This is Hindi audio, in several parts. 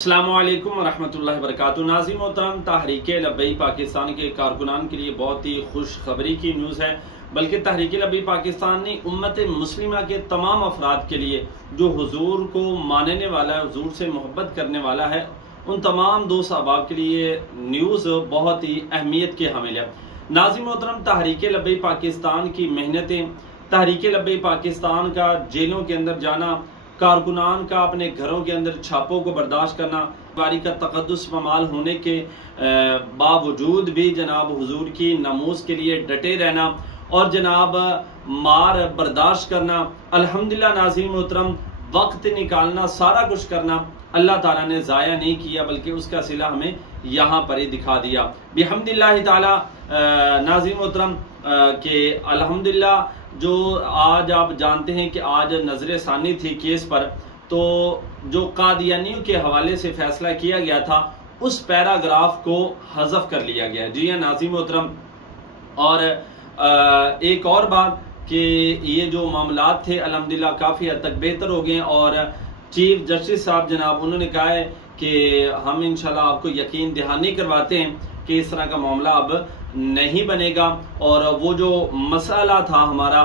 अस्सलामुअलैकुम वरहमतुल्लाहि वबरकातुहू। नाज़रीन मोहतरम, तहरीक लब्बैक पाकिस्तान के कारकुनान के लिए बहुत ही खुशखबरी की न्यूज़ है। बल्कि तहरीक लब्बैक पाकिस्तान ने उम्मत मुस्लिमा के तमाम अफराद के लिए जो हुजूर को मानने वाला है, हुजूर से मोहब्बत करने वाला है, उन तमाम दोस्त अहबाब के लिए न्यूज़ बहुत ही अहमियत के हामिल है। नाज़रीन मोहतरम, तहरीक लब्बैक पाकिस्तान की मेहनतें, तहरीक लब्बैक पाकिस्तान का जेलों के अंदर जाना, कारकुनान का अपने घरों के अंदर छापों को बर्दाश्त करना, बारी का तकद्दुस पमाल होने के बावजूद भी जनाब हुजूर की नमूज के लिए डटे रहना और जनाब मार बर्दाश्त करना, अल्हम्दुलिल्लाह नाज़रीन मोहतरम, वक्त निकालना, सारा कुछ करना अल्लाह ताला ने ज़ाया नहीं किया, बल्कि उसका सिला हमें यहाँ पर ही दिखा दिया। बिहम्दिल्लाहि ताला नाज़रीन मोहतरम के अल्हम्दुलिल्लाह जो आज आप जानते हैं कि आज नजर सानी थी केस पर, तो जो कादियानियों के हवाले से फैसला किया गया था उस पैराग्राफ को हज़फ कर लिया गया। जी हाँ नाज़रीन मोहतरम, और एक और बात कि ये जो मामलात थे अल्हम्दुलिल्लाह काफ़ी हद तक बेहतर हो गए और चीफ जस्टिस साहब जनाब उन्होंने कहा है कि हम इंशाल्लाह आपको यकीन दहानी करवाते हैं कि इस तरह का मामला अब नहीं बनेगा। और वो जो मसला था हमारा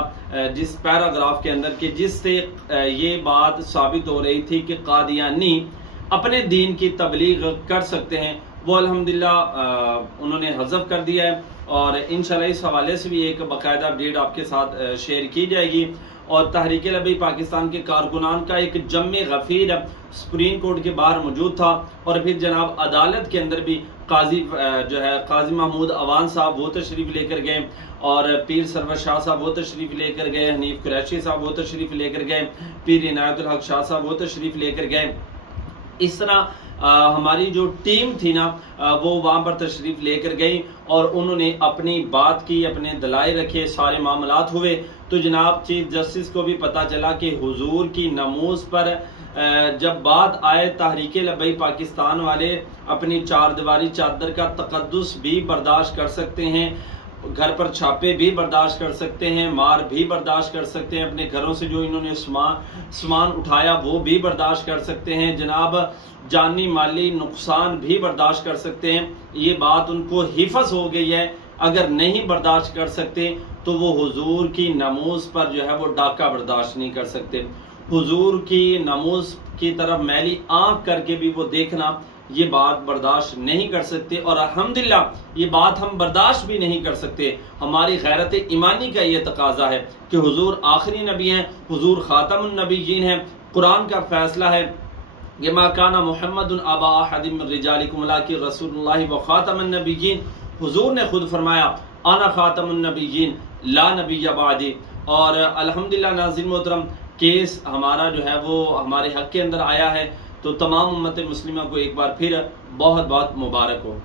जिस पैराग्राफ के अंदर के जिससे ये बात साबित हो रही थी कि कादियानी अपने दीन की तबलीग कर सकते हैं, वो अल्हम्दुलिल्लाह उन्होंने हज़फ कर दिया है। और इंशाल्लाह इस हवाले से भी एक बाकायदा अपडेट आपके साथ शेयर की जाएगी। और तहरीक लब्बैक पाकिस्तान के कारकुनान का एक जम्मे गफीर सुप्रीम कोर्ट के बाहर मौजूद था और फिर जनाब अदालत के अंदर भी काजी जो है काजी महमूद अवान साहब वो तशरीफ लेकर गए और पीर सरवर शाह साहब वो तशरीफ लेकर गए, हनीफ कुरैशी साहब वो तशरीफ लेकर गए, पीर इनायतुल हक शाह साहब वो तशरीफ लेकर गए। इस तरह हमारी जो टीम थी ना वो वहाँ पर तशरीफ लेकर गई और उन्होंने अपनी बात की, अपने दलाइल रखे, सारे मामलात हुए। तो जनाब चीफ जस्टिस को भी पता चला कि हुजूर की नमूज पर जब बात आए, तहरीक लब्बैक पाकिस्तान वाले अपनी चार दीवारी चादर का तकद्दुस भी बर्दाश्त कर सकते हैं, घर पर छापे भी बर्दाश्त कर सकते हैं, मार भी बर्दाश्त कर सकते हैं, अपने घरों से जो इन्होंने सामान उठाया वो भी बर्दाश्त कर सकते हैं, जनाब जानी माली नुकसान भी बर्दाश्त कर सकते हैं। ये बात उनको हिफज हो गई है। अगर नहीं बर्दाश्त कर सकते तो वो हुजूर की नमूज पर जो है वो डाका बर्दाश्त नहीं कर सकते। हुजूर की नमूज की तरफ मैली आंख करके भी वो देखना, ये बात बर्दाश्त नहीं कर सकते। और अल्हम्दुलिल्लाह ये बात हम बर्दाश्त भी नहीं कर सकते। हमारी गैरत ईमानी का ये तकाजा है कि हुजूर आखिरी नबी हैं, हुजूर खातमुन नबीयीन हैं। कुरान का फैसला है कि मा काना मुहम्मदुन अबा अहदिम मिन रिजालिकुम वलाकिन रसूलुल्लाह व खातमुन नबीयीन। हुजूर ने खुद फरमाया आना खातमुन नबीयीन ला नबिय्य बादी। और अल्हम्दुलिल्लाह नाज़रीन मोहतरम, केस हमारा जो है वो हमारे हक के अंदर आया है। तो तमाम उम्मत मुस्लिमा को एक बार फिर बहुत बहुत मुबारक हो।